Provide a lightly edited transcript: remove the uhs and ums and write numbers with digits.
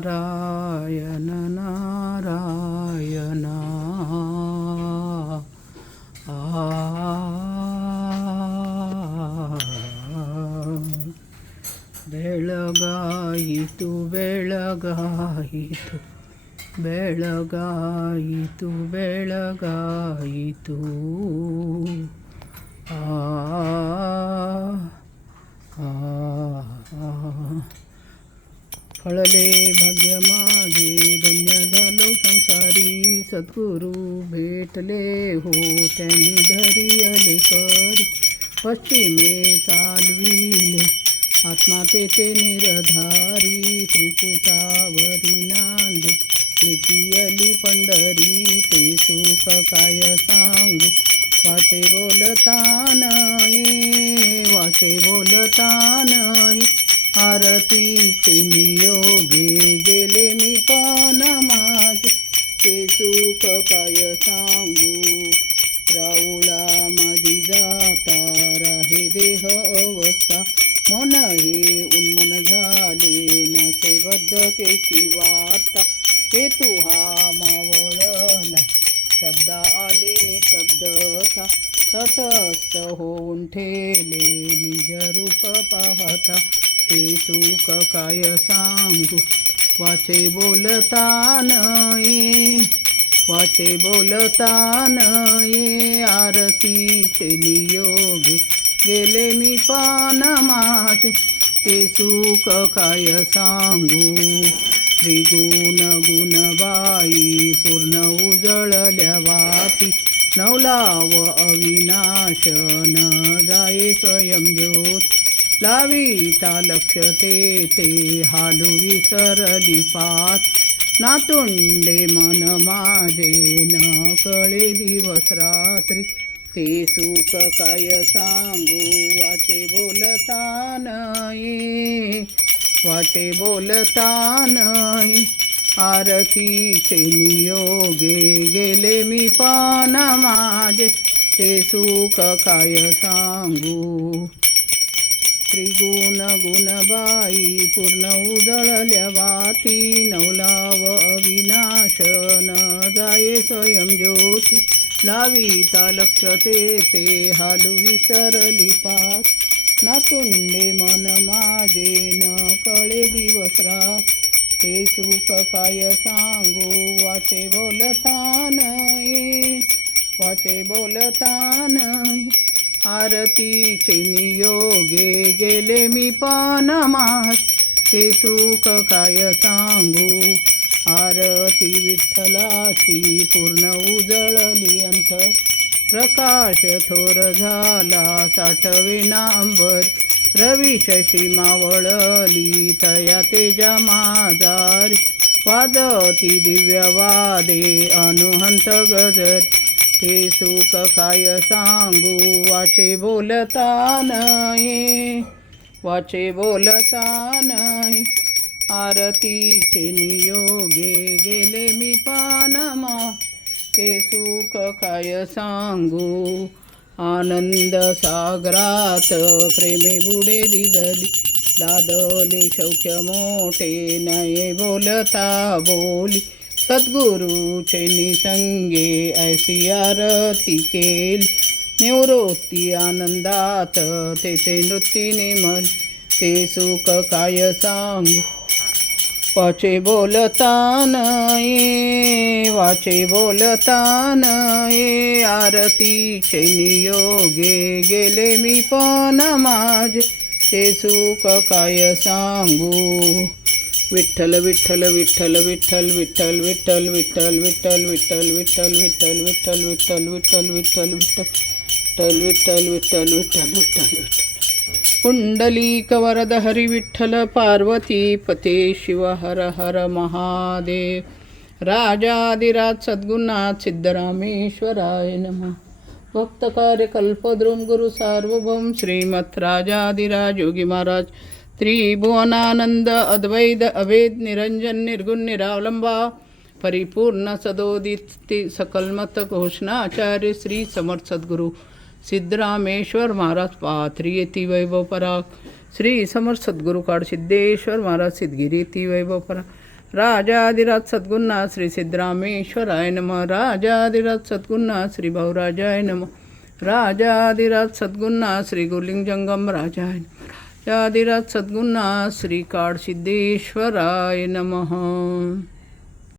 नारायण नारायण ಬೆಳಗಾಯಿತು ಬೆಳಗಾಯಿತು ಬೆಳಗಾಯಿತು ಬೆಳಗಾಯಿತು ಆ फळले भाग्य माझे धन्य झालो संसारी सद्गुरू भेटले हो त्यांनी धरियले करी पश्चिमे चालविले आत्मा तेथे निरधारी त्रिकुटावरी नांदे तेची अली पंढरी ते सुख काय सांगू वाचे बोलता नाही आरतीचे नियोगे गेले मी पण माझे ते सुख काय सांगू राऊळा माझी जाता राहे देह अवस्था मन हे उन्मन झाले नसेबद्धतेची वार्ता हेतू हा मावळला शब्द आली निशब्दता तटस्थ होऊन ठेले निज रूप पाहता ते सुख काय सांगू वाचे बोलता नये आरतीचे नियोगे गेले मी पान माझे ते सुख काय सांगू त्रिगुण गुणबाई पूर्ण उजळल्या वाती नवलाव अविनाश न जाये स्वयंज्योत लाविता लक्ष ते हालू विसरली पात नातुंडे मन माझे न कळे दिवस रात्री ते सुख काय सांगू वाचे बोलता नाही आरतीचे नियोगे गेले मी पण माझे ते सुख काय सांगू त्रिगुण गुणबाई पूर्ण उजळल्या वाती नवलाव अविनाश न जाये स्वयंज्योती लाविता लक्ष ते हालू विसरली पात नातुंडे मन माझे न कळे दिवस रात ते सुख काय सांगू वाचे बोलता नाही आरतीचे नियोगे गेले मी पण माझे ते सुख काय सांगू आरती विठ्ठलाची पूर्ण उजळली अंतर प्रकाश थोर झाला साठविना अंबर रवी शशी मावळली तया तेजा माझारी वाजती दिव्य वादे अनुहंत गजर ते सुख काय सांगू वाचे बोलता नाही आरतीचे नियोगे गेले मी पानमा ते सुख काय सांगू आनंद सागरात प्रेमे बुडे दिदली लादले शौक्य मोठे नये बोलता बोली सद्गुरूचे निसंगे ऐसी आरती केली निवृत्ती आनंदात तेथे नृत्ती निमल ते सुख काय सांगू वाचे बोलता नये आरतीचे नियोगे गेले मी पण माझे ते सुख काय सांगू विठ्ठल विठ्ठल विठ्ठल विठ्ठल विठ्ठल विठ्ठल विठ्ठल विठ्ठल विठ्ठल विठ्ठल विठ्ठल विठ्ठल विठ्ठल विठ्ठल विठ्ठल विठ्ठल विठ्ठल विठ्ठल विठ्ठल पुंडलीक वरद हरी विठ्ठल पार्वती पते शिव हर हर महादेव राजाधिराज सद्गुरुनाथ सिद्धरामेश्वराय नमः भक्तकार्य कल्पद्रुम गुरु सार्वभौम श्रीमत् राजाधिराज योगी महाराज त्रिभुवनानंद अद्वैत अभेद निरंजन निर्गुण निरावलंबा परिपूर्ण सदोदित सकलमत घोषणाचार्य श्री समर्थ सद्गुरु सिद्धरामेश्वर महाराज पाथरी वैभव पराग श्री समर्थ सद्गुरु काळ सिद्धेश्वर महाराज सिद्धगिरी वैभव पराग राजाधिराज सद्गुरुनाथ श्री सिद्धरामेश्वराय नमः. राजाधिराज सद्गुरुनाथ श्री भाऊराजाय नमः. राजाधिराज सद्गुरुनाथ श्री गुरुलिंग जंगम राजाय नमः. राजाधिराज सद्गुरुनाथ श्री काळसिद्धेश्वराय नमः.